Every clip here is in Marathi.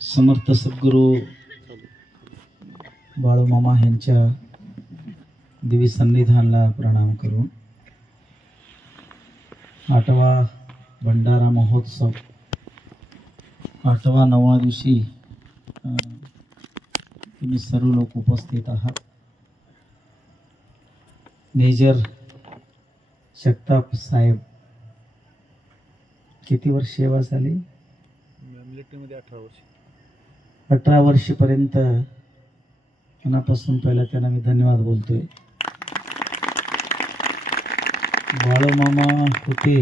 समर्थ सद्गुरू बाळूमामा यांच्या दिवी सन्निधानला प्रणाम करून 8वा भंडारा महोत्सव 8वा 9वा दिवशी तुम्ही सर्व लोक उपस्थित आहात। मेजर जगताप साहेब किती वर्ष सेवा झाली? मिलिटरीमध्ये 18 वर्ष। 18 वर्षपर्यंत मनापासून पहिला त्यांना मी धन्यवाद बोलतोय। बाळूमामा होते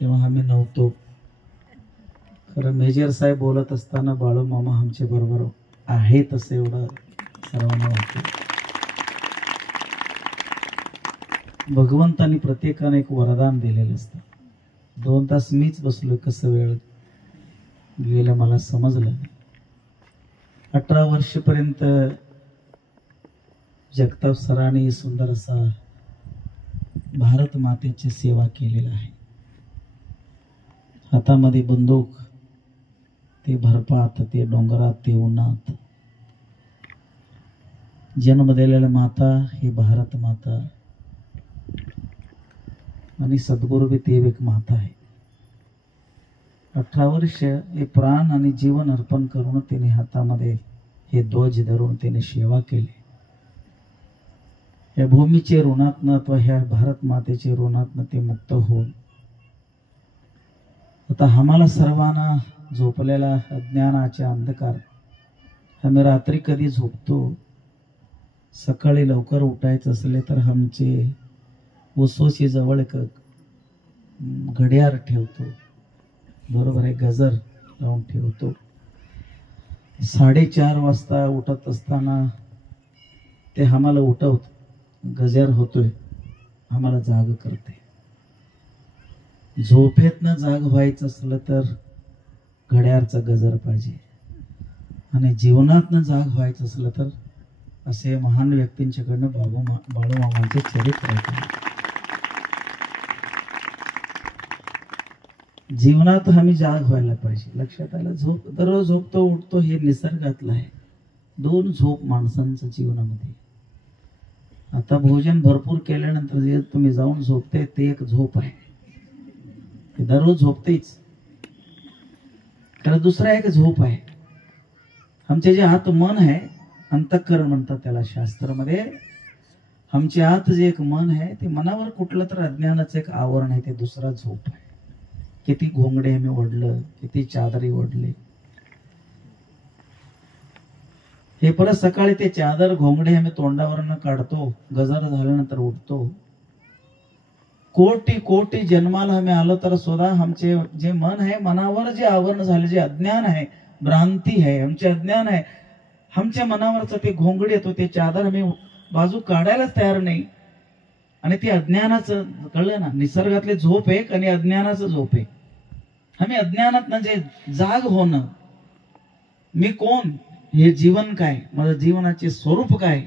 तेव्हा आम्ही नव्हतो। खरं मेजर साहेब बोलत असताना बाळूमामा आमच्या बरोबर आहेत असं एवढं सर्वांना वाटतं। भगवंतानी प्रत्येकाने एक वरदान दिलेलं असतं। 2 तास मीच बसलो, कसं वेळ गेलं मला समजलं नाही। 18 वर्षपर्यंत जगताप सरांनी सुंदर असा भारत मातेची सेवा केलेली आहे। हातामध्ये बंदूक, ते भरपात, ते डोंगरात, ते उन्हात जन्म दिलेल्या माता ही भारत माता आणि सद्गुरु भी ते एक माता आहे। 18 वर्ष हे प्राण आणि जीवन अर्पण करून त्याने हातामध्ये हे ध्वज धरून त्याने सेवा केली। या भूमीचे ऋणातनं अथवा ह्या भारत मातेचे ऋणातनं ते मुक्त होऊन आता आम्हाला सर्वांना झोपलेला अज्ञानाच्या अंधकार, आम्ही रात्री कधी झोपतो, सकाळी लवकर उठायचं असले तर आमचे वसोशी जवळ एक घड्याळ ठेवतो, बरोबर आहे, गजर लावून ठेवतो। 4:30 वाजता उठत असताना ते आम्हाला उठवत, गजर होतोय, आम्हाला जाग करते। झोपेतनं जाग व्हायचं असलं तर घड्याळचा गजर पाहिजे, आणि जीवनातनं जाग व्हायचं असलं तर असे महान व्यक्तींच्याकडनं बाळूमामांचे चरित्र आहे। जीवनात आम्ही जाग व्हायला पाहिजे, लक्षात आलं। झोप दररोज झोपतो उठतो हे निसर्गातलं आहे। 2 झोप माणसांचं जीवनामध्ये। आता भोजन भरपूर केल्यानंतर जे तुम्ही जाऊन झोपते ते एक झोप आहे, ते दररोज झोपतेच। तर दुसरा एक झोप आहे, आमचे जे आत मन आहे, अंतःकरण म्हणतात त्याला शास्त्रामध्ये। आमच्या आत जे एक मन आहे ते मनावर कुठलं तर अज्ञानाचं एक आवरण आहे, ते दुसरा झोप आहे। किती घोंगडे आम्ही ओढलं, किती चादरी ओढले, हे परत सकाळी ते चादर घोंगडे आम्ही तोंडावरनं काढतो, गजर झाल्यानंतर उठतो। कोटी कोटी जन्माला आम्ही आलो तर सुद्धा आमचे जे मन आहे, मनावर जे आवरण झाले, जे अज्ञान आहे, भ्रांती आहे, आमचे अज्ञान आहे, आमच्या मनावरचं ते घोंगडे येतो, ते चादर आम्ही बाजू काढायलाच तयार नाही। आणि ते अज्ञानाचं कळलं ना, निसर्गातले झोप एक आणि अज्ञानाचं झोप एक। आम्ही अज्ञानात म्हणजे जाग होणं, मी कोण, हे जीवन काय, माझं जीवनाचे स्वरूप काय,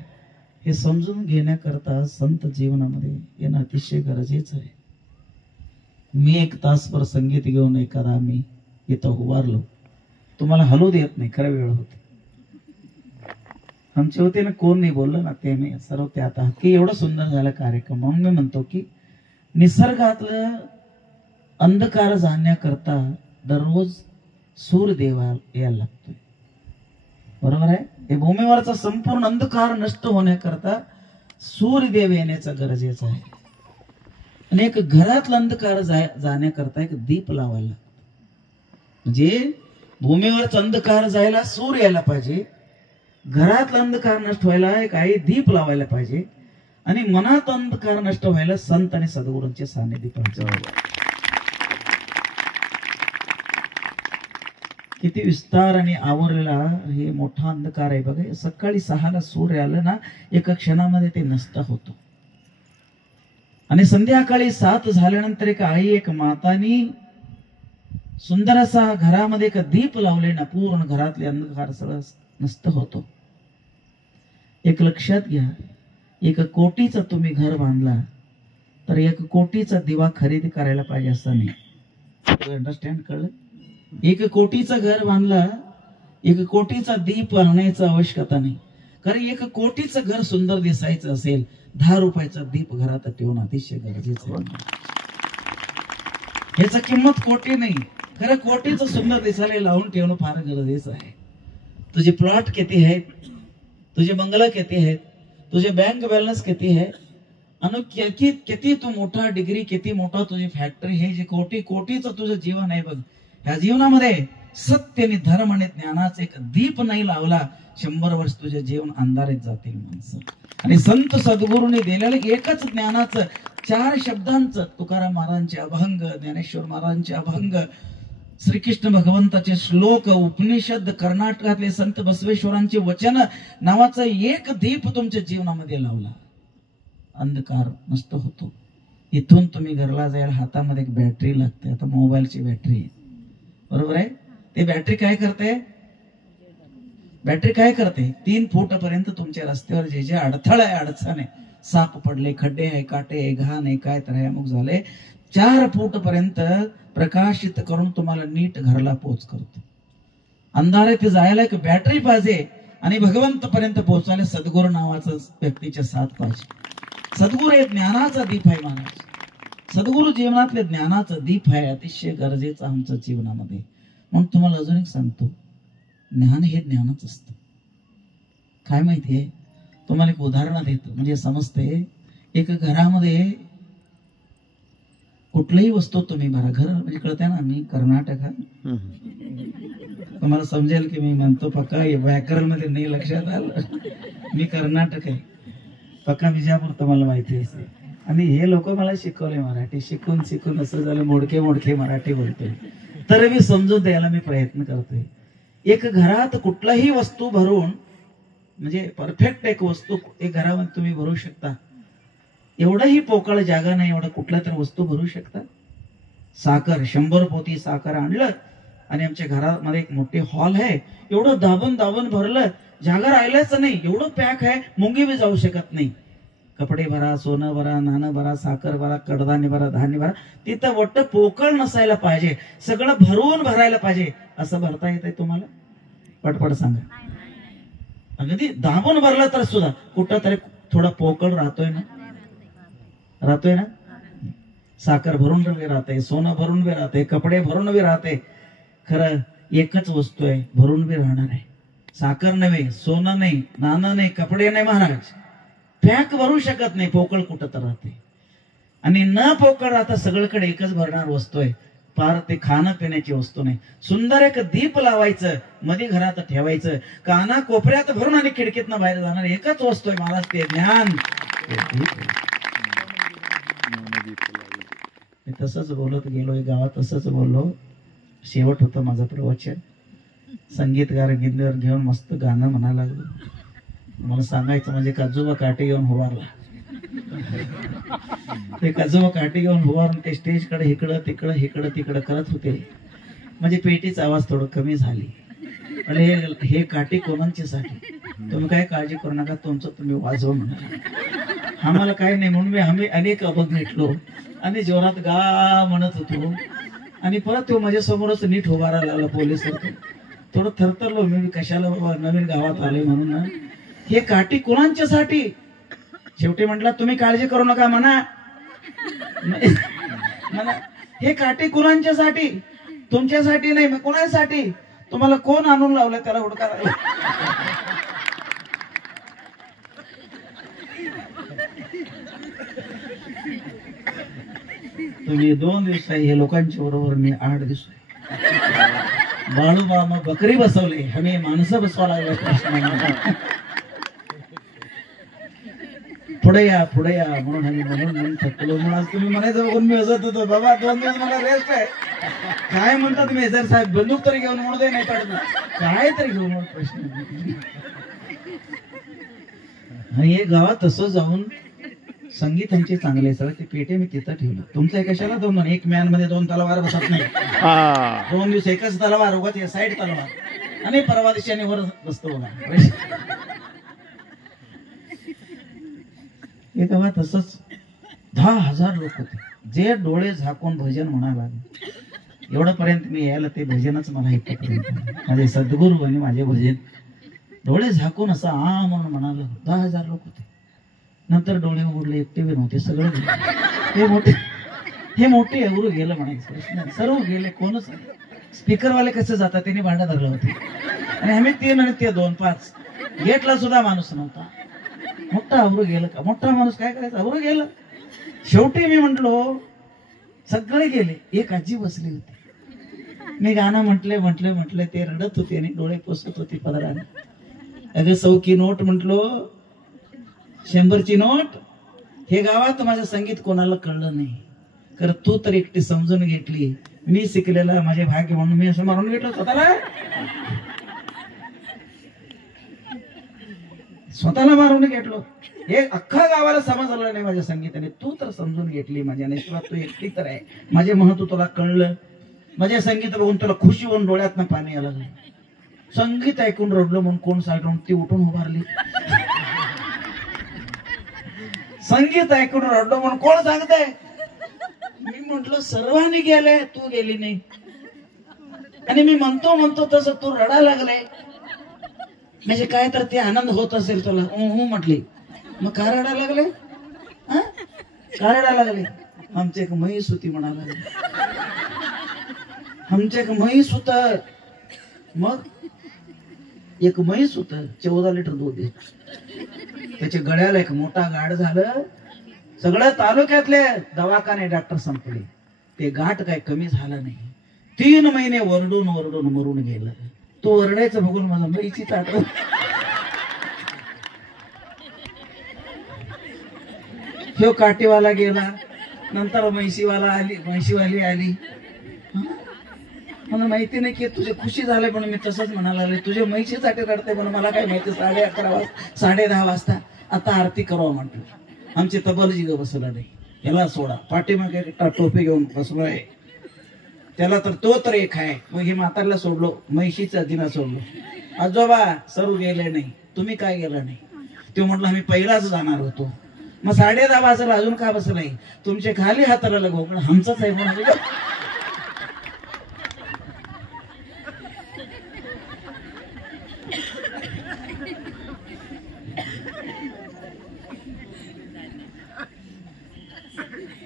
हे समजून घेण्याकरता संत जीवनामध्ये येणं अतिशय गरजेचं आहे। मी 1 तासभर संगीत घेऊन एखादा आम्ही इथं उभारलो, तुम्हाला हलू देत नाही, खरं वेळ होते आमचे होते ना, कोण नाही बोललं ना, ते नाही सर्व ते आता की एवढं सुंदर झालं कार्यक्रम। म्हणून मी म्हणतो की निसर्गातलं अंधकार जाणण्याकरता दररोज सूर्यदेव यायला लागतोय, बरोबर आहे। हे भूमीवरचा संपूर्ण अंधकार नष्ट होण्याकरता सूर्यदेव येण्याचं गरजेचं आहे। आणि एक घरातला अंधकार जाण्याकरता एक दीप लावायला लागतो। म्हणजे भूमीवरचा अंधकार जायला सूर्य यायला पाहिजे, घरातला अंधकार नष्ट व्हायला एक आई दीप लावायला पाहिजे, आणि मनात अंधकार नष्ट व्हायला संत आणि सद्गुरूंचे सानिध्य पाहिजे। किती विस्तार आणि आवरलेला हे मोठा अंधकार आहे बघा। सकाळी 6ला सूर्य आलं ना, एका क्षणामध्ये ते नष्ट होतो, आणि संध्याकाळी 7 झाल्यानंतर एक आई, एक मातानी सुंदर असा घरामध्ये एक दीप लावले ना, पूर्ण घरातले अंधकार सगळं नष्ट होतो। एक लक्षात घ्या, 1 कोटीचा तुम्ही घर बांधला तर 1 कोटीचा दिवा खरेदी करायला पाहिजे असं नाही। अंडरस्टँड? कळलं? 1 कोटीचं घर बांधलं, 1 कोटीचा दीप आणायचं आवश्यकता नाही. कारण 1 कोटीचं घर सुंदर दिसायचं असेल, 10 रुपयाचा दीप घरात ठेवणं अतिशय गरजेचं आहे. ह्याचा किंमत कोटी नाही, खरं कोटीचं सुंदर दिसायला लावून ठेवणं फार गरजेचं आहे. तुझे प्लॉट किती आहेत, तुझे बंगला किती आहेत, तुझे बँक बॅलन्स किती आहे, आणि किती तू मोठा डिग्री, किती मोठा तुझी फॅक्टरी, हे जे कोटीचं तुझं जीवन आहे बघ, ह्या जीवनामध्ये सत्य आणि धर्म आणि ज्ञानाचा एक दीप नाही लावला, 100 वर्ष तुझे जीवन अंधारीत जातील माणसं. आणि संत सद्गुरूंनी दिलेलं एकच ज्ञानाचं 4 शब्दांचं, तुकाराम महाराजांचे अभंग, ज्ञानेश्वर महाराजांचे अभंग, श्रीकृष्ण भगवंताचे श्लोक, उपनिषद, कर्नाटकातले संत बसवेश्वरांचे वचन नावाचा एक दीप तुमच्या जीवनामध्ये लावला, अंधकार नष्ट होतो. इथून तुम्ही घरला जायला हातामध्ये एक बॅटरी लागते. आता मोबाईलची बॅटरी आहे, बरोबर आहे. ते बॅटरी काय करते, 3 फूट पर्यंत तुमच्या रस्त्यावर जे जे अडथळे आहे, अडचण आहे, साप पडले, खड्डे आहे, काटे आहे, घाण आहे, काय तर अमुक झाले, 4 फूट पर्यंत प्रकाशित करून तुम्हाला नीट घरला पोच करतो. अंधारात जायला एक बॅटरी पाहिजे आणि भगवंत पर्यंत पोहोचायला सद्गुरू नावाचं व्यक्तीच्या साथ पाहिजे. सद्गुरू हे ज्ञानाचा दीप आहे महाराज. सद्गुरू जीवनातले ज्ञानाचा दीप आहे, अतिशय गरजेचं आमच्या जीवनामध्ये. म्हणून तुम्हाला अजून एक सांगतो, ज्ञान हे ज्ञानच असतं. काय माहितीये, तुम्हाला एक उदाहरण देतो म्हणजे समजते. एक घरामध्ये कुठलीही वस्तू तुम्ही भरा, घर म्हणजे कळते ना, मी कर्नाटक हा, तुम्हाला समजेल की मी म्हणतो पक्का व्याकरण मध्ये नाही लक्षात आलं, मी कर्नाटक आहे, पक्का विजापूर तुम्हाला माहिती असेल. आणि हे लोक मला शिकवले मराठी, शिकून असं झालं मोडके मराठी बोलतोय, तर मी समजून द्यायला मी प्रयत्न करतोय. एक घरात कुठलाही वस्तू भरून म्हणजे परफेक्ट एक वस्तू एक घरामध्ये तुम्ही भरू शकता, एवढाही पोकळ जागा नाही, एवढा कुठला तर वस्तू भरू शकता. साखर 100 पोती साखर आणलं आणि आमच्या घरामध्ये एक मोठी हॉल आहे, एवढं दाबून भरलं, जागा राहिलंच नाही, एवढं पॅक आहे, मुंगी बी जाऊ शकत नाही. कपडे भरा, सोनं भरा, नाणं भरा, साखर भरा, कडधान्य भरा, धान्य भरा, तिथं वट्ट पोकळ नसायला पाहिजे, सगळं भरून भरायला पाहिजे. असं भरता येतंय तुम्हाला? पटपट सांगा. अगदी दाबून भरलं तर सुद्धा कुठं तरी थोडा पोकळ राहतोय ना. साखर भरून बी राहते, सोनं भरून बी राहते, कपडे भरून बी राहते. खरं एकच वस्तू आहे भरून बी राहणार आहे, साखर नव्हे, सोनं नाही, नाणं नाही, कपडे नाही महाराज. पॅक भरू शकत नाही, पोकळ कुठं तर राहते. आणि न पोकळ राहता सगळीकडे एकच भरणार वस्तू आहे, फार ते खाणं पिण्याची वस्तू नाही. सुंदर एक दीप लावायचं, मध्ये घरात ठेवायचं, काना कोपऱ्यात भरून आणि खिडकीतनं बाहेर जाणार एकच वस्तू आहे महाराज, ते ज्ञान. मी तसंच बोलत गेलो, गावात तसंच बोललो. शेवट होतं माझं प्रवचन. संगीतगार गिंदर घेऊन मस्त गाणं म्हणायला लागलो. मला सांगायचं म्हणजे काजूबा काठी घेऊन उभारला. ते काजूबा काठी घेऊन उभारून ते स्टेज कडे इकडं तिकडं करत होते. म्हणजे पेटीचा आवाज थोडं कमी झाली. आणि हे काठी कोणांच्यासाठी, तुम्ही काय काळजी करू नका, तुमचं तुम्ही वाजवा म्हणा, आम्हाला काय नाही. म्हणून आम्ही अनेक अभंग भेटलो आणि जोरात गा म्हणत होतो. आणि परत तो माझ्या समोरच नीट उभारायला लागला पोलीस. थोडं थरथरलो मी, कशाला बाबा नवीन गावात आले म्हणून ना. हे काठी कोणांच्यासाठी? शेवटी म्हटलं तुम्ही काळजी करू नका म्हणा, हे काठी कोणांच्यासाठी? तुमच्यासाठी नाही, मग कोणासाठी? तुम्हाला कोण आणून लावलं त्याला हुडका लागला. तुम्ही 2 दिवस आहे हे लोकांच्या बरोबर, मी 8 दिवस आहे. बाळूबा मग बकरी बसवले, आम्ही माणसं बसवा लागले. प्रश्न पुढे या म्हणून आम्ही म्हणून थकलो. म्हणून आज तुम्ही म्हणायचं बघून मी हसत होतो, बाबा 2 दिवस मला रेस्ट आहे. काय म्हणतात मेजर साहेब, बंदूक तरी घेऊन म्हणू दे, नाही तर काय तरी घेऊन म्हणून प्रश्न. हे गावात तसं जाऊन संगीत आमचे चांगले सगळं, ते पेटे मी तिथं ठेवलं. तुमचं कशाला 2 एक मॅन मध्ये 2 तलवार बसत नाही. 2 दिवस एकच तलवार, उगाच साईड तलवार, आणि परवा दिवशी वर बसतो बघा. हे गावात तसंच 10,000 लोक होते, जे डोळे झाकून भजन म्हणायला लागले. एवढंपर्यंत मी यायला ते भजनच मला इथपर्यंत माझे सद्गुरू आणि माझे भजन. डोळे झाकून असं आ म्हणून म्हणाल 10,000 लोक होते. नंतर डोळे उघडले, एकटे बी नव्हते, सगळे गेले. हे मोठे एवढं गेलं म्हणायचं, सर्व गेले. कोणच स्पीकरवाले कसे जातात त्यांनी भांडा धरलं होते. आणि आम्ही 3 आणि ते 2, 5 गेटला सुद्धा माणूस नव्हता. मोठा अवरू गेलं का? मोठा माणूस काय करायचं? अवरू गेलं. शेवटी मी म्हंटलो सगळे गेले, एक आजी बसली होती. मी गाणं म्हटले ते रडत होते आणि डोळे पुसत होती पदराने. अगं सौकी नोट म्हटलो, 100ची नोट. हे गावात माझं संगीत कोणाला कळलं नाही, कारण तू तर एकटी समजून घेतली. मी शिकलेला माझे भाग्य म्हणून मी असं मारून घेतलं स्वतःला मारून घेतलो. हे अख्खा गावाला समजलं नाही माझ्या संगीताने. तू तर समजून घेतली माझ्या नेसला, तू एकटी तर आहे. माझे महत्व तुला कळलं. माझ्या संगीत बघून तुला खुशी होऊन डोळ्यातनं पाणी आलं. संगीत ऐकून रडलो म्हणून कोण साईडून ती उठून उभारली. संगीत ऐकून रडलो म्हणून कोण सांगतंय? मी म्हंटल सर्वांनी गेले, तू गेली नाही. आणि मी म्हणतो तसं तू रडा लागले. म्हणजे काय तर ते आनंद होत असेल तुला. म्हटली. मग का रडा लागले? का रडा लागले? आमची एक म्हैस होती म्हणाला. आमच्या एक म्हैस होत. मग एक म्हैस होत, 14 लिटर दूध देत. त्याच्या गळ्याला एक मोठा गाठ झालं. सगळं तालुक्यातले दवाखाने डॉक्टर संपले, ते गाठ काय कमी झालं नाही. 3 महिने वरडून मरून गेलं. तो वरडायचं बघून माझा म्हैसीच आठवण. ह्यो काठीवाला गेला, नंतर म्हैशीवाली आली. मला माहिती नाही की तुझे खुशी झाले म्हणून मी तसंच म्हणाला. तुझे म्हैशीसाठी रडते म्हणून मला काय माहिती. 11:30 वाजता 10:30 वाजता आता आरती करावं म्हटलं. आमचे तबलजी ग बसला नाही. याला सोडा, पाठीमागे टोपी घेऊन बसलोय. त्याला तर तो तर एक आहे. मग हे म्हातारला सोडलो, म्हैशीचा दिना सोडलो. आजोबा सरू गेले नाही, तुम्ही काय गेला नाही? तो म्हटलं आम्ही पहिलाच जाणार होतो. मग 10:30 वाजला, अजून का बसलाय? तुमचे खाली हाताला घोकण आमचंच आहे म्हणून.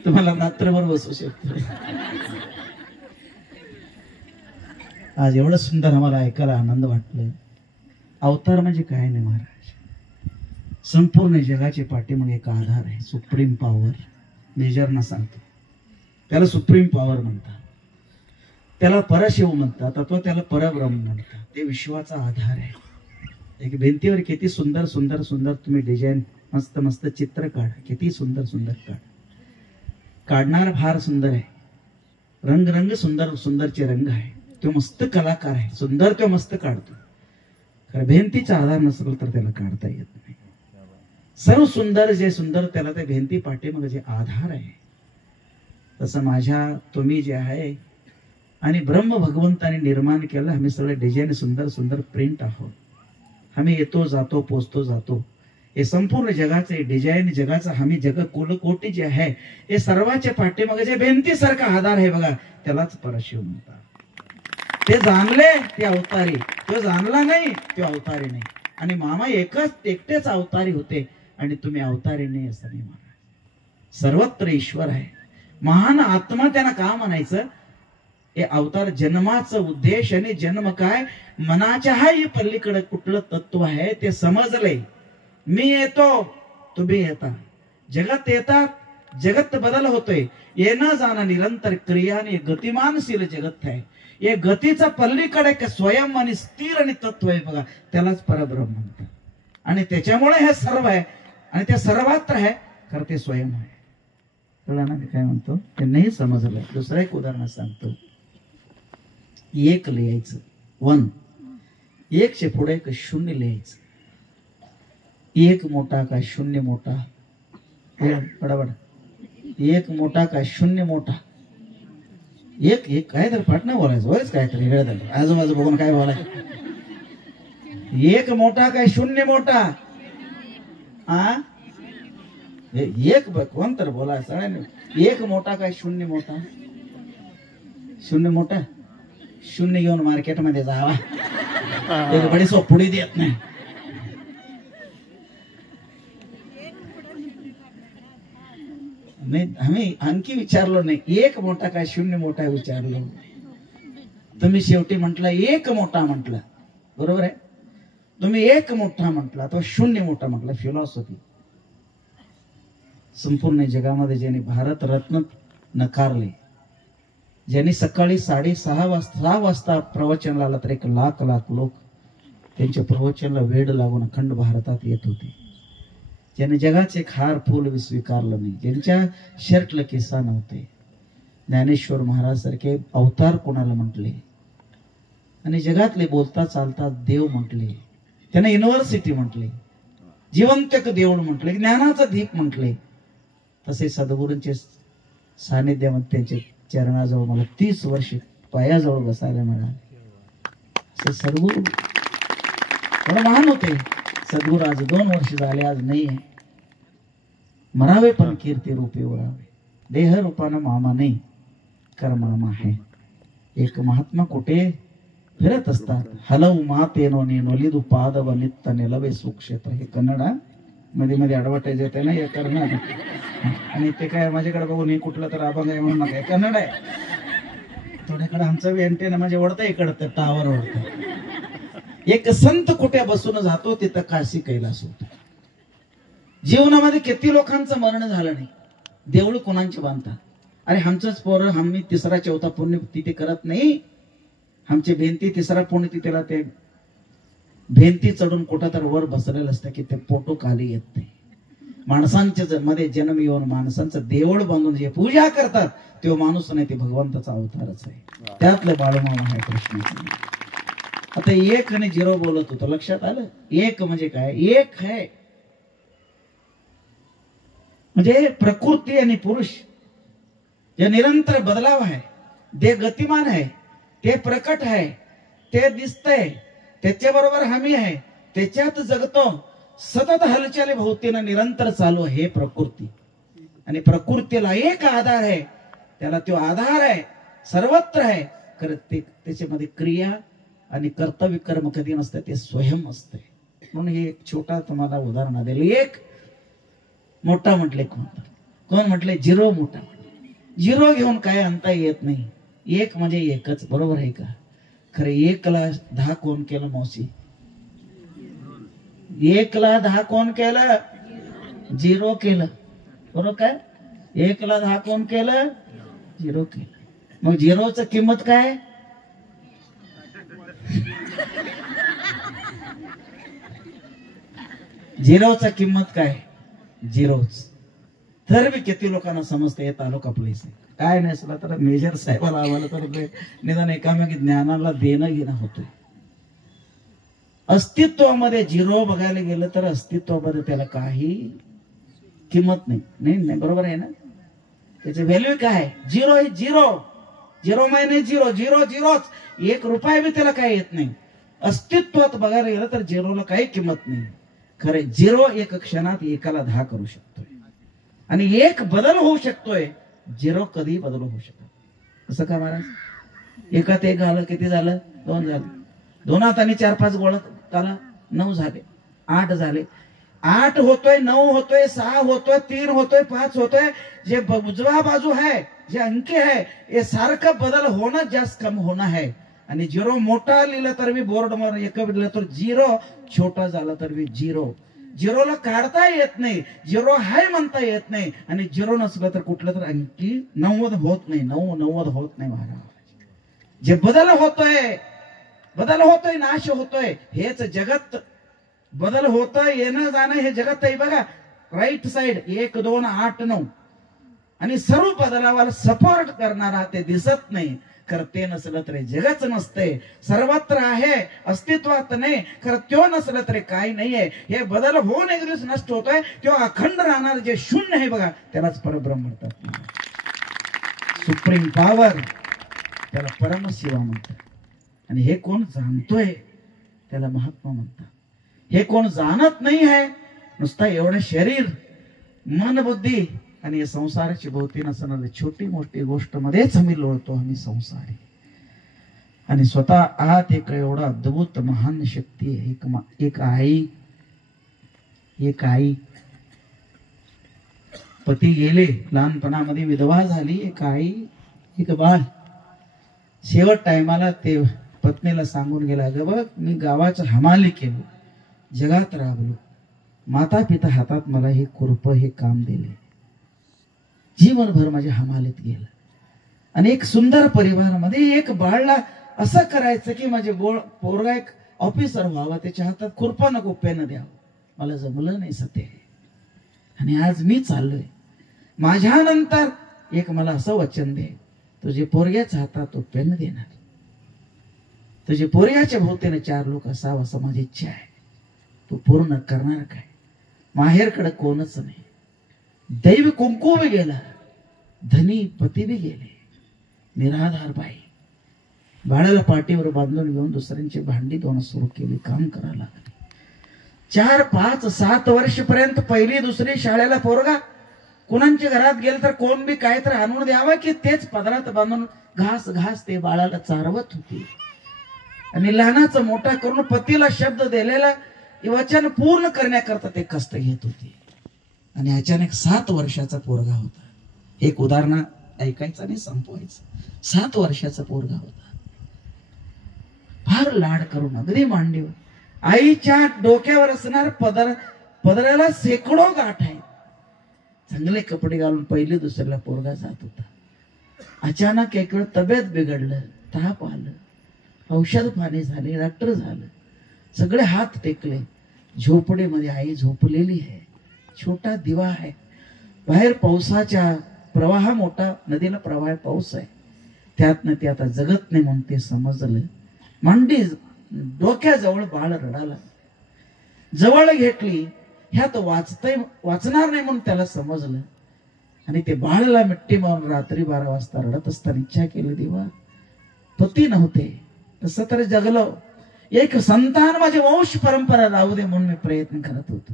तुम्हाला रात्रभर बसू शकतो. आज एवढं सुंदर आम्हाला ऐकायला आनंद वाटलं. अवतार म्हणजे काय नाही महाराज, संपूर्ण जगाचे पाठीमागे एक आधार आहे. Supreme power. मेजरना सांगतो त्याला सुप्रीम पॉवर म्हणतात, त्याला परशिव म्हणतात, अथवा त्याला परब्रह्म म्हणतात. ते विश्वाचा आधार आहे. एक भिंतीवर किती सुंदर सुंदर सुंदर तुम्ही डिझाईन मस्त मस्त चित्र काढा, किती सुंदर सुंदर काढणार फार सुंदर आहे. रंग सुंदर सुंदरचे रंग आहे. तो मस्त कलाकार आहे, सुंदर तो मस्त काढतो. खरं भिंतीचा आधार नसेल तर त्याला काढता येत नाही. सर्व सुंदर जे सुंदर त्याला त्या भिंती पाठीमागे जे आधार आहे, तसं माझ्या तुम्ही जे आहे आणि ब्रह्म भगवंताने निर्माण केलं. आम्ही सगळे डिझाईन सुंदर सुंदर प्रिंट आहोत. आम्ही येतो जातो पोचतो जातो. हे संपूर्ण जगाचे डिझाईन, जगाचा आम्ही जग कोटी जे आहे, हे सर्वांच्या पाठीमागे जे भिंतीसारखा आधार आहे बघा, त्यालाच परशिव म्हणतात. ते जाणले ते अवतारी, तो जाणला नाही ते अवतारी नाही. आणि मामा एकटेच अवतारी होते आणि तुम्ही अवतारी नाही असं नाही म्हणा. सर्वत्र ईश्वर आहे. महान आत्मा त्यांना का म्हणायचं? हे अवतार जन्माचा उद्देश आणि जन्म काय, मनाच्याही पलीकडे कुठलं तत्व आहे ते समजले. मी येतो तुम्ही येता, जगत येतात, जगत बदल होतोय. येणं जाणं निरंतर क्रियाने गतिमानशील जगत आहे. हे गतीचा पल्लीकडे एक स्वयं आणि स्थिर आणि तत्व आहे बघा, त्यालाच परब्रह्म म्हणतात. आणि त्याच्यामुळे हे सर्व आहे आणि ते सर्वत्र आहे, खरं ते स्वयं आहे. कळलं ना मी काय म्हणतो? ते नाही समजलं. दुसरं एक उदाहरण सांगतो. एक लिहायचं 1, 1 पुढे एक 0 लिहायचं. 1 मोठा का 0 मोठा? बडाबड. 1 मोठा का 0 मोठा? एक काय तर पाठ नाही बोलायचं, वयच काय तरी वेळ झालं. आजूबाजू बघून काय बोलायचं? 1 मोठा काय 0 मोठा? एक कोण तर बोला सगळ्यांनी. 1 मोठा काय 0 मोठा? शून्य मोठा, शून्य घेऊन मार्केटमध्ये जावा, एक बडी सोपुडी देत नाही. नाही, आम्ही आणखी विचारलो नाही, एक मोठा काय शून्य मोठा विचारलो. तुम्ही शेवटी म्हटलं एक मोठा म्हटलं, बरोबर आहे. तुम्ही एक मोठा म्हटला तो शून्य मोठा म्हटला. फिलॉसॉफी संपूर्ण जगामध्ये ज्यांनी भारत रत्न नकारले, ज्यांनी सकाळी 6:30 वाजता प्रवचन लावला तर 1,00,000 लोक त्यांच्या प्रवचनाला वेड लागून अखंड भारतात येत होते. ज्याने जगाचे खार फूल स्वीकारलं नाही, ज्यांच्या शर्टला किस्सा नव्हते, ज्ञानेश्वर महाराज सारखे अवतार कोणाला म्हटले आणि जगातले बोलता चालता देव म्हटले, त्यांना युनिव्हर्सिटी म्हटले, जिवंतक देऊळ म्हटले, ज्ञानाचा दीप म्हटले. तसे सद्गुरूंचे सानिध्यामध्ये त्यांच्या चरणाजवळ मला 30 वर्ष पायाजवळ बसायला मिळाले. असे सद्गुरू थोडं महान होते. सद्गुरू आज 2 वर्ष झाले, आज नाही आहे. मरावे पण कीर्ती रूपे उरावे, देह रूपानं मामा नाही कर मामा आहे. एक महात्मा कुठे फिरत असतात, हलವು ಮಾತೇನೋ ನೀನೊಲಿದು ಪಾದವ ನಿತ್ತ ನೆಲವೇ ಸುಕ್ಷೇತ್ರ. हे कन्नड मध्ये मध्ये ॲडव्हर्टाईज येते ना, हे कन्नड. आणि ते काय माझ्याकडे बघून हे कुठलं तर अभंग आहे म्हणून नका, कन्नड आहे. थोड्याकडे आमचं बी एंटेना माझे वळतं इकडं टावर वळतं. एक संत कुठे बसून जातो तिथं काशी कैलास होतो. जीवनामध्ये किती लोकांचं मरण झालं नाही, देऊळ कोणाचे बांधतात. अरे आमचंच पोरं, आम्ही 3-4 पुण्यतिथी करत नाही, आमची भिंती 3 पुण्यतिथीला ते भिंती चढून कुठं तर वर बसलेलं असतं की ते फोटो खाली येत नाही. माणसांच्या मध्ये जन्म येऊन माणसांचं देऊळ बांधून जे पूजा करतात तो माणूस नाही, ते भगवंताचा अवतारच आहे. त्यातलं बाळूमामा आहे कृष्णाचं. आता 1 आणि 0 बोलत होतो, लक्षात आलं. 1 म्हणजे काय, 1 आहे म्हणजे प्रकृती आणि पुरुष जे निरंतर बदलाव आहे, ते गतिमान आहे, ते प्रकट आहे, ते दिसतंय, त्याच्याबरोबर आम्ही आहे, त्याच्यात जगतो, सतत हालचाली भोवतीनं निरंतर चालू आहे प्रकृती. आणि प्रकृतीला एक आधार आहे, त्याला तो आधार आहे, सर्वत्र आहे. ते त्याच्यामध्ये क्रिया आणि कर्तव्य कर्म कधी नसते, ते स्वयं असते. म्हणून हे एक छोटा तुम्हाला उदाहरण दिलं. 1 मोठा म्हटले, कोण म्हटले 0 मोठा. 0 घेऊन काय आणता येत नाही. 1 म्हणजे एकच, बरोबर आहे का. खरे 1ला 10 कोण केलं मावशी? 1ला 10 कोण केलं? 0 केलं, बरोबर काय. 1ला 10 कोण केलं? 0 केलं. मग 0च किंमत काय? झिरोचा किंमत काय? 0च. तर मी किती लोकांना समजते हे तालुका पोलीस काय नसला तर मेजर साहेबाला आम्हाला तर निदान एकामेकी ज्ञानाला देणं घेणं होतं. अस्तित्वामध्ये 0 बघायला गेलं तर अस्तित्वामध्ये त्याला काही किंमत नाही. नाही बरोबर आहे ना. त्याची व्हॅल्यू काय? 0 आहे. 0 महिने 0 0 0च. 1 रुपया बी त्याला काय येत नाही. अस्तित्वात बघायला गेलं तर 0ला काही किंमत नाही. खरे 0 एक क्षणात 1ला 10 करू शकतोय आणि 1 बदल होऊ शकतोय. 0 कधी बदल होऊ शकतो. कसं का महाराज? 1त 1 झालं, किती झालं? 2 झालं. 2त आणि 4-5 गोळ झाला, 9 झाले, 8 झाले. 8 होतोय, 9 होतोय, 6 होतोय, 3 होतोय, 5 होतोय. जे उजवा बाजू आहे, जे अंकी आहे, हे सारखं बदल होणं जास्त कम होणं आहे. आणि 0 मोठा लिहिलं तर मी बोर्ड वर 1 लिहिलं तर 0, छोटा झाला तर मी 0. 0ला काढता येत नाही, 0 हाय म्हणता येत नाही. आणि 0 नसलं तर कुठलं तर अंकी 90 होत नाही. 90 होत नाही महाराज. जे बदल होतोय, नाश होतोय, हेच जगत. बदल होतोय, येणं जाणं हे जगत आहे. बघा राईट साइड 1 2 8 9 आणि सर्व बदलावाला सपोर्ट करणारा ते दिसत नाही. करते नसलं तरी जगच नसते. सर्वत्र आहे, अस्तित्वात नाही. खरं त्यो नसलं तरी काही नाहीये. हे बदल होऊन एक दिवस नष्ट होतोय. तो अखंड राहणार जे शून्य आहे बघा, त्यालाच परब्रह्म म्हणतात. सुप्रीम पॉवर, त्याला परमशिवा म्हणतात. आणि हे कोण जाणतोय त्याला महात्मा म्हणतात. हे कोण जाणत नाही आहे, नुसता एवढं शरीर मन बुद्धी आणि या संसाराची भोवती नसणारी छोटी मोठी गोष्ट मध्येच आम्ही लोळतो, आम्ही संसारी. आणि स्वतः आत एक एवढा अद्भुत महान शक्ती आहे. एक आई पती गेले, लहानपणामध्ये विधवा झाली, एक आई एक बाळ. शेवट टायमाला ते पत्नीला सांगून गेला, ग बघ मी गावाचं हमाली केलो, जगात राबलो, माता पिता हातात मला हे खुरप हे काम दिले, जीवनभर माझ्या हमालीत गेलं. आणि एक सुंदर परिवारामध्ये एक बाळला असं करायचं की माझे पोरगा एक ऑफिसर व्हावा, त्याच्या हातात खुरपा नको पेन द्यावं, मला जमलं नाही सत्य. आणि आज मी चाललोय, माझ्यानंतर एक मला असं वचन दे, तुझे पोरग्याच्या हातात तो पेन देणार, तुझे पोरग्याच्या भोवतीने 4 लोक असावं असं माझी इच्छा आहे, तू पूर्ण करणार काय? माहेरकडे कोणच नाही, दैव कुंकू बी गेला, धनी पती बी गेले, निराधार बाई. बाळाला पाठीवर बांधून घेऊन दुसऱ्यांची भांडी धुणं सुरू केली, काम करायला लागली. 4, 5, 7 वर्षपर्यंत पहिली दुसरी शाळेला पोरगा कुणाच्या घरात गेल तर कोण बी काय तर आणून द्यावा की तेच पदरात बांधून घास ते बाळाला चारवत होती. आणि लहानाचं मोठा करून पतीला शब्द दिलेला वचन पूर्ण करण्याकरता ते कष्ट घेत होते. आणि अचानक 7 वर्षाचा पोरगा होता. एक उदाहरण ऐकायचं आणि संपवायचं. 7 वर्षाचा पोरगा होता, फार लाड करून अगदी मांडीवर, आईच्या डोक्यावर असणार पदराला शेकडो गाठ आहे. चांगले कपडे घालून पहिली दुसरीला पोरगा जात होता. अचानक एक वेळ तब्येत बिघडलं, ताप आलं, औषध पाणी झाले, डॉक्टर झालं, सगळे हात टेकले. झोपडीमध्ये आई झोपलेली आहे, छोटा दिवा आहे, बाहेर पावसाच्या प्रवाह मोठा, नदीला प्रवाह पाऊस आहे, त्यातनं ते आता जगत नाही म्हणून ते समजलं. मांडी डोक्याजवळ बाळ रडाला, जवळ घेतली, ह्यात वाचणार नाही म्हणून त्याला समजलं. आणि ते बाळाला मिट्टी मारून रात्री 12 वाजता रडत असताना इच्छा केली, देवा पती नव्हते तसं तरी जगलो, एक संतान माझे वंश परंपरा राहू दे म्हणून मी प्रयत्न करत होतो.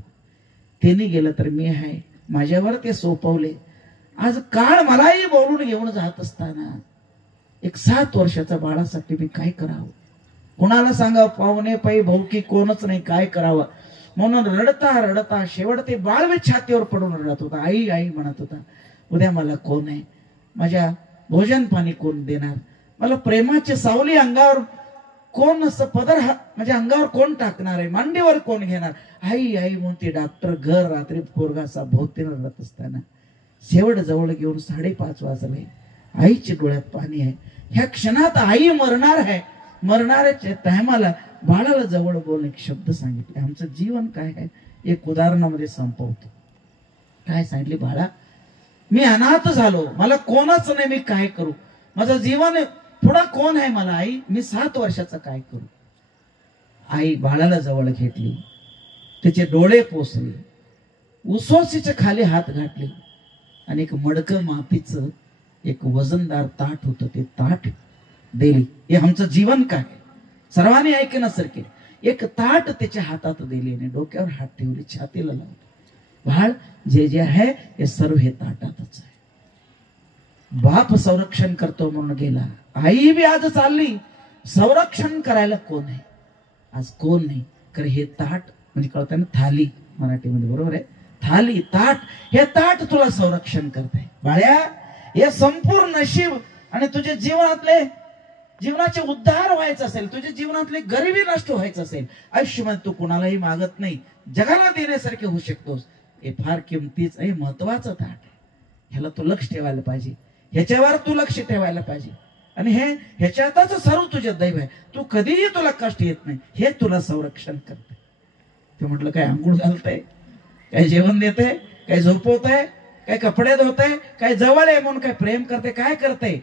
त्यांनी गेलं तर मी आहे, माझ्यावर ते सोपवले. आज काळ मलाही बोलून घेऊन जात असताना एक 7 वर्षाच्या बाळासाठी मी काय करावं, कुणाला सांगा, पाहुणे पायी भाऊकी कोणच नाही, काय करावं म्हणून रडता रडता शेवट ते बाळ मी छातीवर पडून रडत होता. आई आई म्हणत होता, उद्या मला कोण आहे, माझ्या भोजन पाणी कोण देणार, मला प्रेमाची सावली अंगावर कोण असं पदर म्हणजे अंगावर कोण टाकणार आहे, मांडीवर कोण घेणार. आई आई म्हणून ते डॉक्टर घर रात्री पोरगासा भोवतीनं रडत असताना शेवट जवळ घेऊन 5:30 वाजले. आईच्या डोळ्यात पाणी आहे. ह्या क्षणात आई मरणार आहे, मरणाऱ्याच्या टायमाला बाळाला जवळ बोलून एक शब्द सांगितले. आमचं जीवन काय आहे एक उदाहरणामध्ये संपवतो. काय सांगितले, बाळा मी अनाथ झालो, मला कोणच नाही, मी काय करू, माझं जीवन पुढं कोण आहे मला, आई मी 7 वर्षाचा काय करू. आई बाळाला जवळ घेतली, त्याचे डोळे पोसले, उसोसीच्या खाली हात घातले आणि एक मडकं मातीचं एक वजनदार ताट होतं, ते ताट दिली. हे आमचं जीवन काय, सर्वांनी ऐकण्यासारखे. एक ताट त्याच्या हातात दिले आणि डोक्यावर हात ठेवले, छातीला लावले. बाळ जे जे आहे हे सर्व हे ताटातच आहे. बाप संरक्षण करतो म्हणून गेला, आई बी आज चालली, संरक्षण करायला कोण आहे, आज कोण नाही. कारण हे ताट म्हणजे कळतं ना, थाली मराठीमध्ये, बरोबर आहे, थाली ताट, हे ताट तुला संरक्षण करते. बाळ्या हे संपूर्ण नशीब आणि तुझे जीवनाचे उद्धार व्हायचं असेल, तुझ्या जीवनातली गरिबी नष्ट व्हायचं असेल, आयुष्यमध्ये तू कुणालाही मागत नाही, जगाला देण्यासारखे होऊ शकतोस, हे फार किमतीच हे महत्वाचं ताट आहे. ह्याला तू लक्ष ठेवायला पाहिजे, ह्याच्यावर तू लक्ष ठेवायला पाहिजे. आणि ह्याच्यातच सर्व तुझे दैव आहे. तू कधीही तुला कष्ट येत नाही, हे तुला संरक्षण करते. ते म्हटलं काय आंघोळ घालतंय, काय जेवण देते, काय झोपवत आहे, काय कपडे धुतय, काय जवळ आहे म्हणून काय प्रेम करते, काय करते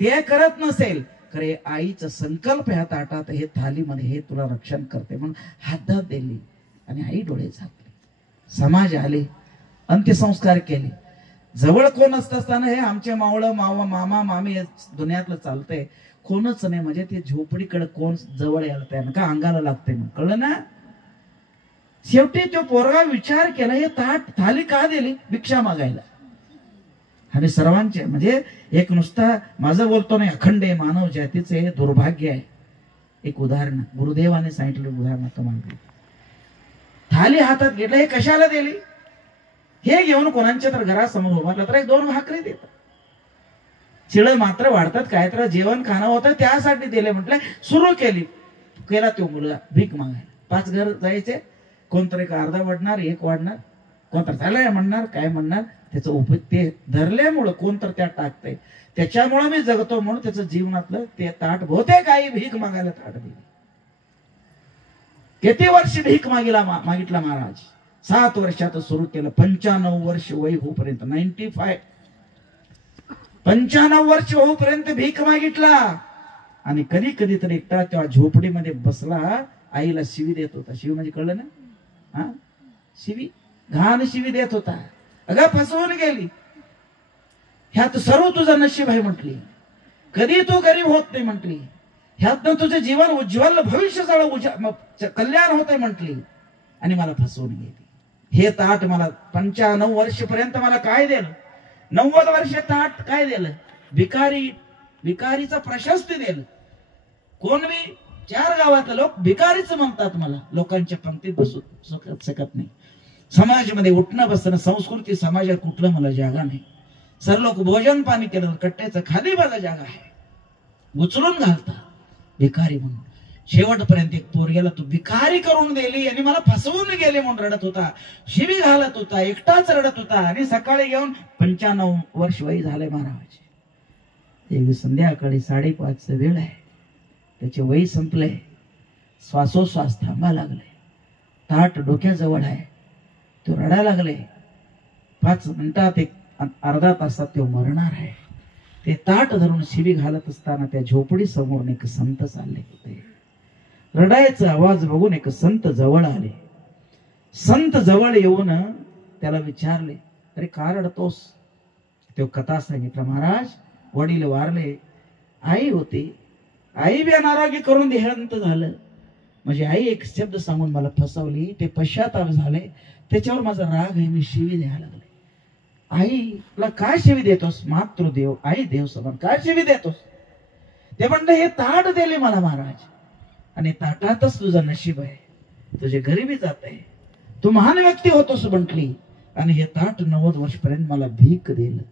ते करत नसेल, खरे आईचा संकल्प ह्या ताटात, हे थालीमध्ये हे तुला रक्षण करते म्हणून हातात दिली. आणि आई डोळे झाकले. समाज आले, अंत्यसंस्कार केले. जवळ कोण असताना हे आमचे मावळं मामा मामी दुनियातलं चालतंय, कोणच नाही. म्हणजे ते झोपडीकडे कोण जवळ यायला तयार का, अंगाला लागते म्हणून, कळलं ना. शेवटी तो पोरगा विचार केला, हे ताट थाली का दिली, भिक्षा मागायला. आणि सर्वांचे म्हणजे एक नुसता माझं बोलतो नाही, अखंड आहे मानव जातीचे दुर्भाग्य आहे. एक उदाहरण गुरुदेवाने सांगितलं, उदाहरण तुम्हाला. थाली हातात घेतलं, हे कशाला दिली? हे घेऊन कोणाच्या तर घरासमोर उभारलं तर एक 2 भाकरी देतात. चिळ मात्र वाढतात, काय तर जेवण खाणं होतं त्यासाठी दिले म्हटलं. सुरू केला तो मुलगा भीक मागायला. 5 घर जायचे, कोणतरी एक अर्धा वाढणार, 1 वाढणार, कोणतर झालंय म्हणणार, काय म्हणणार. त्याचं उपयोग ते धरल्यामुळं कोणतर त्यात टाकतंय, त्याच्यामुळं मी जगतो म्हणून त्याचं जीवनातलं ते ताट बहुतेक काही भीक मागायला ताट दिली. किती वर्ष भीक मागितला महाराज? 7 वर्षात सुरू केलं. 95 वर्ष वय होईपर्यंत, 95 95 वर्ष होईपर्यंत भीक मागितला. आणि कधी कधी तर एकटा त्या झोपडीमध्ये बसला, आईला शिवी देत होता. शिवी म्हणजे कळलं ना? हा, शिवी, घाण शिवी देत होता. अगं फसवून गेली, ह्यात सर्व तुझं नशीब आहे म्हटली. कधी तू गरीब होत नाही म्हटली. ह्यातनं तुझं जीवन उज्ज्वल भविष्य कल्याण होतंय म्हटली. आणि मला फसवून गेली. हे ताट मला 95 वर्षपर्यंत मला काय दिलं? 90 वर्ष ताट काय दिलं? भिकारीचा प्रशस्ती दिलं. कोण मी? 4 गावातले लोक भिकारीच म्हणतात मला. लोकांच्या पंक्तीत बसू शकत नाही. समाजामध्ये उठणं बसणं, संस्कृती समाजात कुठलं मला जागा नाही. सर लोक भोजन पाणी केलं, कट्ट्याचं खाली मला जागा आहे. उचलून घालता भिकारी म्हणून. शेवटपर्यंत एक पोरग्याला तू भिकारी करून दिली आणि मला फसवून गेले म्हणून रडत होता, शिवी घालत होता, एकटाच रडत होता. आणि सकाळी घेऊन 95 वर्ष वय झाले महाराज. एक संध्याकाळी 5:30 वेळ आहे, त्याचे वय संपले, श्वासोश्वास थांबा लागले, ताट डोक्याजवळ आहे, तो रडायला लागले. 5 मिनिटात, एक अर्धा तासात तो मरणार आहे. ते ताट धरून शिवी घालत असताना त्या झोपडी समोर एक संत चालले होते. रडायचा आवाज बघून एक संत जवळ आले. संत जवळ येऊन त्याला विचारले, अरे का रडतोस? तो कथा सांगितलं, महाराज वडील वारले, आई होती, आई बी अनारोग्य करून देहांत झालं. म्हणजे आई एक शब्द सांगून मला फसवली, ते पश्चाताप झाले, त्याच्यावर माझा राग आहे, मी शिवी द्यायला लागले. आईला काय शिवी देतोस? मातृदेव, आई देव समान, काय शिवी देतोस? ते म्हणलं, हे ताट दिले मला महाराज, आणि ताटातच तुझं नशीब आहे, तुझे गरिबी जात आहे, तू महान व्यक्ती होतोस म्हटली. आणि हे ताट 90 वर्षपर्यंत मला भीक दिलं.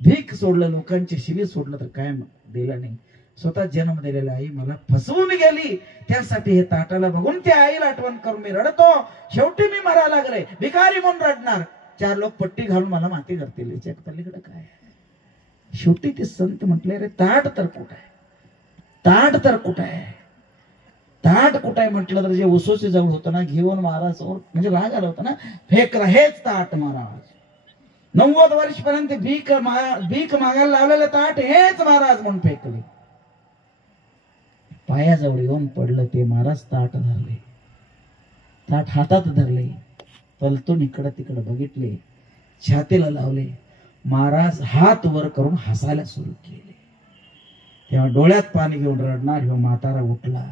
भीक सोडलं, लोकांची शिवी सोडलं, तर काय दिलं नाही. स्वतः जन्म दिलेला आई मला फसवून गेली. त्यासाठी हे ताटाला बघून त्या आईला आठवण करून मी रडतो. शेवटी मी मरायला लागले, भिकारी म्हणून रडणार. 4 लोक पट्टी घालून मला माती करतील, याच्या पलीकडे काय? शेवटी ते संत म्हटले, अरे ताट तर कुठं आहे? ताट तर कुठं आहे? ताट कुठं आहे म्हटलं तर जे उसोशी जवळ होतं ना, घेऊन महाराज समोर, म्हणजे राग आला होता ना, फेकला हेच ताट महाराज. 90 वर्षपर्यंत भीक मागायला लावलेलं ताट हेच महाराज म्हणून फेकले. पायाजवळ येऊन पडलं ते महाराज. ताट धरले, ताट हातात धरले, पलतून इकडं तिकडं बघितले, छातीला लावले. महाराज हात वर करून हसायला सुरू केले. तेव्हा डोळ्यात पाणी घेऊन रडणार ह्यो म्हातारा उठला.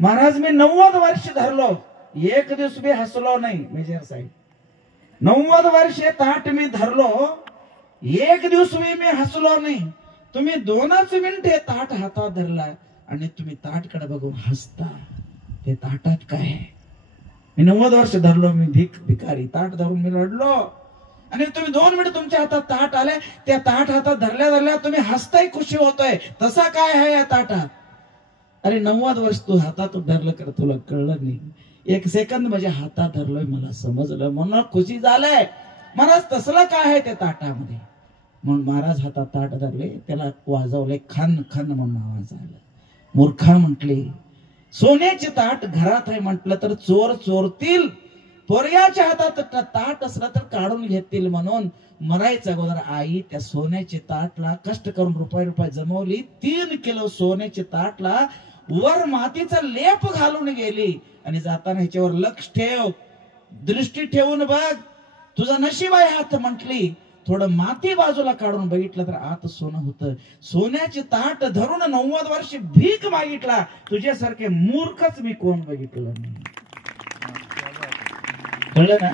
महाराज मी 90 वर्ष धरलो, एक दिवस मी हसलो नाही. मेजर साहेब 90 वर्ष ताट मी धरलो, एक दिवस मी हसलो नाही. तुम्ही 2च मिनिट हे ताट हातात धरला आणि तुम्ही ताटकडे बघून हसता. ते ताटात काय आहे? मी 90 वर्ष धरलो, मी भिकारी, ताट धरून मी रडलो, आणि तुम्ही 2 मिनिट तुमच्या हातात ताट आले, त्या ताट हातात धरल्या तुम्ही हसताय, खुशी होतोय. तसा काय आहे या ताटात? अरे 90 वर्ष तू हातात धरलं कर, तुला कळलं नाही. 1 सेकंद माझ्या हातात धरलोय, मला समजलं, म्हणून खुशी झालंय. महाराज तसलं काय आहे त्या ताटामध्ये? म्हणून महाराज हातात ताट धरले, त्याला वाजवले, खन खन म्हणून आवाज आला. मूर्खा म्हटले, सोन्याचे ताट घरात आहे म्हटलं तर चोर चोरतील, पोरग्याच्या हातात ताट असलं तर काढून घेतील. म्हणून मरायच्या अगोदर आई त्या सोन्याच्या ताटला कष्ट करून रुपये जमवली. 3 किलो सोन्याच्या ताटला वर मातीचा लेप घालून गेली. आणि जाताना ह्याच्यावर लक्ष ठेव, दृष्टी ठेवून बघ, तुझं नशीब आहे हात म्हटली. थोडं माती बाजूला काढून बघितलं तर आत सोनं होतं. सोन्याचे ताट धरून 90 वर्ष भीक मागितला. तुझ्यासारखे मूर्खच मी कोण बघितलं नाही. कळलं ना?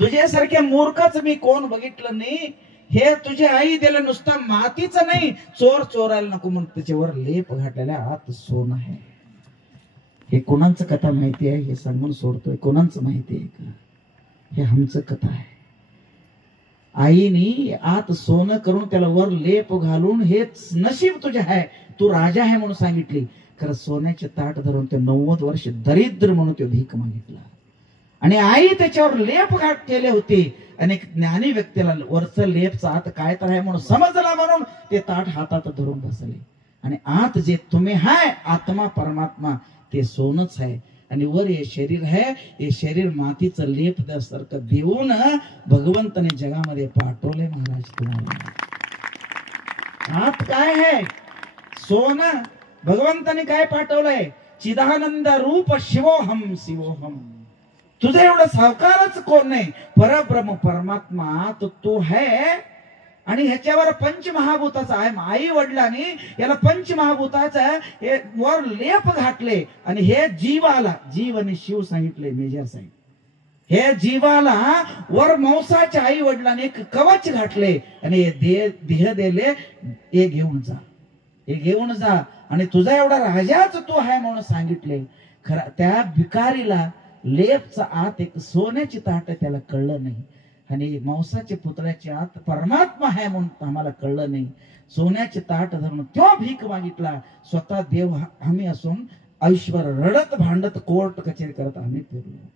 तुझ्यासारखे मूर्खच मी कोण बघितलं नाही. हे तुझी आई दिलं नुसतं मातीचं नाही, चोर चोरायला नको म्हणून त्याच्यावर लेप घातलेल्या आत सोनं आहे. हे कोणाचं कथा माहिती आहे हे सांगून सोडतोय. कोणाचं माहिती आहे का? हे आमचं कथा आहे. आईनी आत सोनं करून त्याला वर लेप घालून हेच नशीब तुझे आहे, तू राजा आहे म्हणून सांगितली. खरं सोन्याचे ताट धरून ते 90 वर्ष दरिद्र म्हणून ते भीक मागितला. आणि आई त्याच्यावर लेप घाट केले होते. अनेक ज्ञानी व्यक्तीला वरचं लेपचा आत काय तर आहे म्हणून समजला, म्हणून ते ताट हातात धरून बसले. आणि आत जे तुम्ही हाय आत्मा परमात्मा ते सोनच आहे. आणि वर हे शरीर आहे, हे शरीर मातीचं लेप सारखं देऊन भगवंताने जगामध्ये पाठवले महाराज तुम्हाला. आत काय आहे? सोनं. भगवंताने काय पाठवलंय? चिदानंद रूप शिवोहम शिवोहम. तुझं एवढं सावकारच कोण नाही, परब्रह्म परमात्मा तो तू है. आणि ह्याच्यावर पंचमहाभूताचा आहे. आई वडिलांनी याला पंचमहाभूताचा वर लेप घातले. आणि हे जीवाला, जीव आणि शिव सांगितले मेजर साहेब, हे जीवाला वर मांसाच्या आई वडिलांनी एक कवच घातले. आणि हे देह दिले, हे घेऊन जा, हे घेऊन जा. आणि तुझा एवढा राजाच तू आहे म्हणून सांगितले. खरं त्या भिकारीला लेपचा आत एक सोन्याची ताट त्याला कळलं नाही. आणि मांसाचे पुतळ्याचे आत परमात्मा आहे म्हणून आम्हाला कळलं नाही. सोन्याचे ताट धरून तो भीक मागितला. स्वतः देव आम्ही असून ऐश्वर रडत भांडत कोर्ट कचेरी करत आम्ही फिरलो.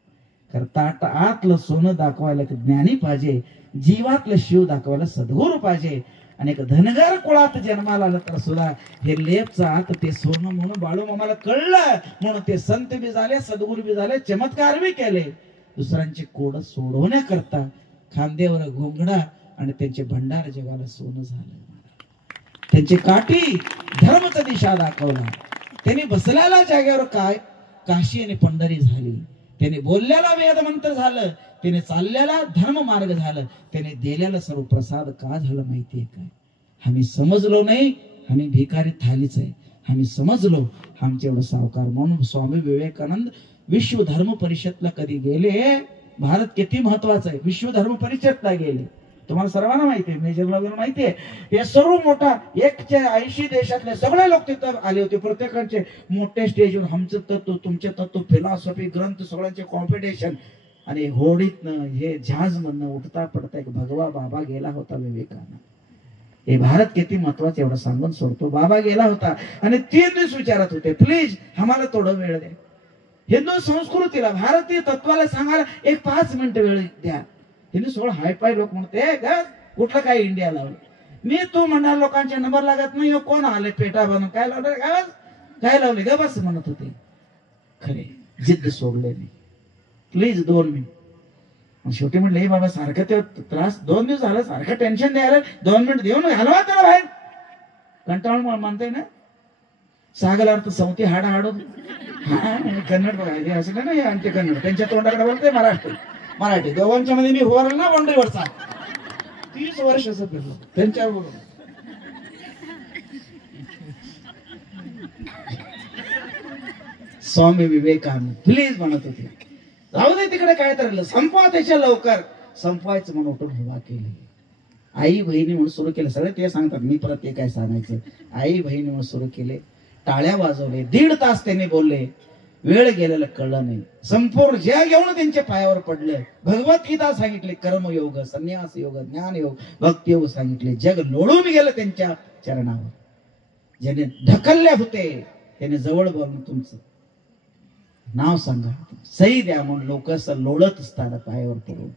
खरं ताट आतलं सोनं दाखवायला ज्ञानी पाहिजे, जीवातलं शिव दाखवायला सद्गुरू पाहिजे. आणि एक धनगर कुळात जन्माला आलं तर सुद्धा हे लेपचं आत ते सोनं म्हणून बाळू आम्हाला कळलं. म्हणून ते संत बी झाले, सद्गुरू बी झाले, चमत्कार बी केले. दुसऱ्यांचे कोड सोडवण्याकरता खांद्यावर घोंगडा आणि त्यांचे भंडार जगाला सोनं झालं. त्यांची काठी धर्मचा दिशा दाखवला. त्यांनी बसलेल्या जागेवर काय काशी आणि पंढरी झाली. त्याने बोलल्याला वेद मंत्र झालं. त्याने चालल्याला धर्म मार्ग झालं. त्याने दिलेला सर्व प्रसाद का झालं माहितीये काय? आम्ही समजलो नाही. आम्ही भिकारी थालीच आहे. आम्ही समजलो आमचे एवढं सावकार. म्हणून स्वामी विवेकानंद विश्व धर्म परिषदला कधी गेले, भारत किती महत्वाचा आहे, विश्व धर्म परिषदला गेले. तुम्हाला सर्वांना माहिती आहे, मेजरला वगैरे माहिती आहे. हे सर्व मोठा 180 देशातले सगळे लोक तिथं आले होते. प्रत्येकाचे मोठे स्टेजवर आमचं तत्व, तुमचे तत्व, फिलॉसॉफी, ग्रंथ सगळ्यांचे कॉम्पिटिशन. आणि होडीतनं हे जहाज मधनं उठता पडता एक भगवा बाबा गेला होता विवेकानंद. हे भारत किती महत्वाचं एवढं सांगून सोडतो. बाबा गेला होता आणि 3 दिवस विचारत होते, प्लीज आम्हाला थोडं वेळ द्या. हिंदू संस्कृतीला, भारतीय तत्वाला सांगायला एक 5 मिनिट वेळ द्या. हिंदू सोळा हायपाय लोक म्हणते कुठलं काय इंडिया लावलं. मी तू म्हणणार लोकांचे नंबर लागत नाही. कोण आले पेटा बनून काय लावलं, काय लावले ग बस म्हणत होते. खरे जिद्द सोडले नाही. Please 2 minute. शेवटी म्हटलं हे बाबा सारखं ते त्रास 2 दिवस झालं, सारखं टेन्शन द्यायला 2 मिनिट देऊन घालवा त्याला बाहेर. कंटाळून म्हणते ना सागल अर्थ संवती हाड हाडू. कन्नड बघा असं नाही, आमचे कन्नड त्यांच्या तोंडाकडे बोलते मराठी दोघांच्या मध्ये मी होणार ना बाउंड्रीवरचा 30 वर्ष असं फिरलो त्यांच्याबरोबर. स्वामी विवेकानंद प्लीज म्हणत होते, जाऊ दे तिकडे काय तर संपवा त्याच्या लवकर, संपवायचं म्हणून उठून उभा केली. आई बहिणी म्हणून सुरू केलं. सगळे ते सांगतात, मी परत ते काय सांगायचं. आई बहिणी म्हणून सुरू केले. टाळ्या वाजवले. 1.5 तास त्यांनी बोलले. वेळ गेलेलं कळलं नाही. संपूर्ण जग येऊन त्यांच्या पायावर पडले. भगवद्गीता सांगितले, कर्मयोग, संन्यास योग, ज्ञान योग, भक्ती योग सांगितले. जग लोळून गेलं त्यांच्या चरणावर. ज्याने ढकलले होते त्याने जवळ बोलून तुमचं नाव सांगा, सही द्या म्हणून लोक असं लोळत असतात पायावर पडून.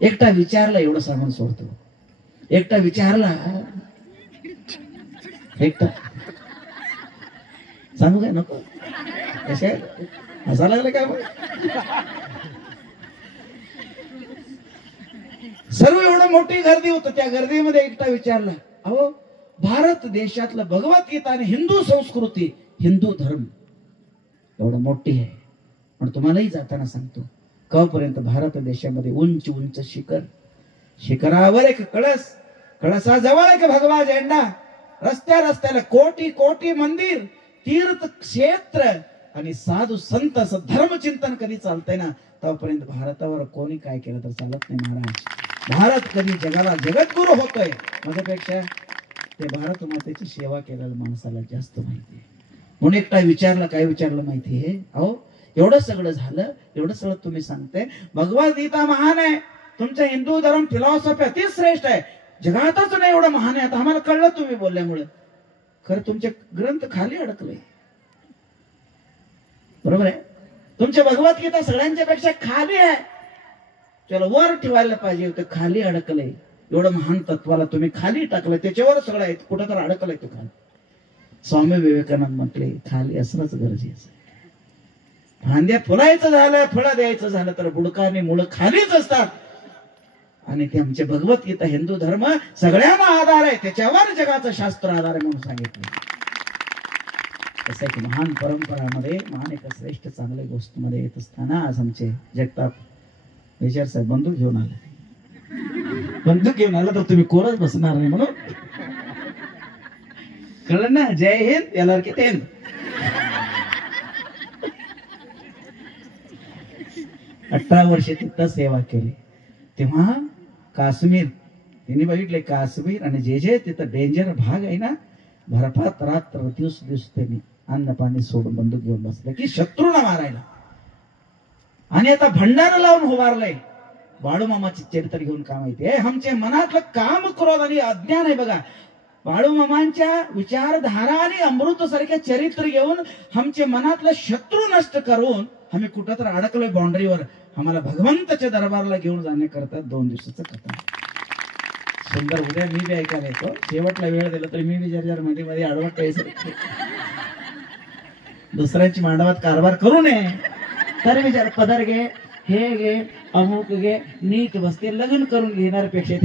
एकटा विचारला, एवढं सांगून सोडतो. एकटा विचारला, एकटा सांगू काय नको कशा हसा लागलं काय. सर्व एवढं मोठी गर्दी होत. त्या गर्दीमध्ये एकटा विचारला, अहो भारत देशातलं भगवद्गीता आणि हिंदू संस्कृती, हिंदू धर्म एवढं मोठी आहे. पण तुम्हालाही जाताना सांगतो, कवपर्यंत भारत देशामध्ये उंच उंच शिखर, शिखरावर एक कळस, कळसाजवळ एक भगवा झेंडा, रस्त्या रस्त्याला कोटी कोटी मंदिर, तीर्थ क्षेत्र आणि साधू संत, असं धर्मचिंतन कधी चालतंय ना तोपर्यंत भारतावर कोणी काय केलं तर चालत नाही महाराज. भारत कधी जगाला जगद्गुरु होतोय माझ्यापेक्षा ते भारत मातेची सेवा केलेल्या माणसाला जास्त माहिती आहे. म्हणून एकटा विचारलं, काय विचारलं माहिती आहे? अहो एवढं सगळं झालं, एवढं सगळं तुम्ही सांगताय, भगवद्गीता महान आहे, तुमचा हिंदू धर्म फिलॉसॉफी अति श्रेष्ठ आहे, जगातच नाही एवढं महान आहे. आता आम्हाला कळलं तुम्ही बोलल्यामुळे. खरं तुमचे ग्रंथ खाली अडकले, बरोबर आहे. तुमची भगवद्गीता सगळ्यांच्या पेक्षा खाली आहे, त्याला वर ठेवायला पाहिजे होतं, खाली अडकलंय. एवढं महान तत्वाला तुम्ही खाली टाकलं, त्याच्यावर सगळं आहे, कुठं तर अडकलंय तो खाली. स्वामी विवेकानंद म्हटले खाली असणंच गरजेचं आहे. फांद्या फुलायचं झालं, फळं द्यायचं झालं तर बुडका आणि मुळं खालीच असतात. आणि ते आमचे भगवद्गीता हिंदू धर्म सगळ्यांना आधार आहे, त्याच्यावर जगाचं शास्त्र आधार आहे म्हणून सांगितलं. कसं की महान परंपरामध्ये महान एका श्रेष्ठ चांगल्या गोष्टीमध्ये येत असताना आज आमचे जगताप विचार साहेब बंदूक घेऊन आले. बंदूक घेऊन आला तर तुम्ही कोरच बसणार नाही म्हणून कळलं ना. जय हिंद, याला किती हिंद. 18 वर्षे तिथं सेवा केली. तेव्हा काश्मीर त्यांनी बघितले, काश्मीर आणि जे तिथं डेंजर भाग आहे ना, बर्फात रात्र दिवस त्यांनी अन्न पाणी सोडून बंदूक घेऊन बसले की शत्रूला मारायला. आणि आता भंडार लावून उभारलंय. बाळूमामाचे चरित्र घेऊन काय माहिती आहे? आमच्या मनातलं काम क्रोध आणि अज्ञान आहे बघा. बाळूमामांच्या विचारधारा आणि अमृत सारख्या चरित्र घेऊन आमच्या मनातलं शत्रू नष्ट करून आम्ही कुठं तर अडकलोय बाउंड्रीवर. आम्हाला भगवंताच्या दरबारला घेऊन जाण्याकरता 2 दिवसाचं कथा सुंदर. उद्या मी बी ऐकायला येतो, शेवटला वेळ दिला तरी मी बी जर मध्ये मध्ये आडवट दुसऱ्यांची मांडवात कारभार करू नये. तर विचार पदर घे, हे घे, अमुक घे, नीट बसते, लग्न करून घेणार पेक्षा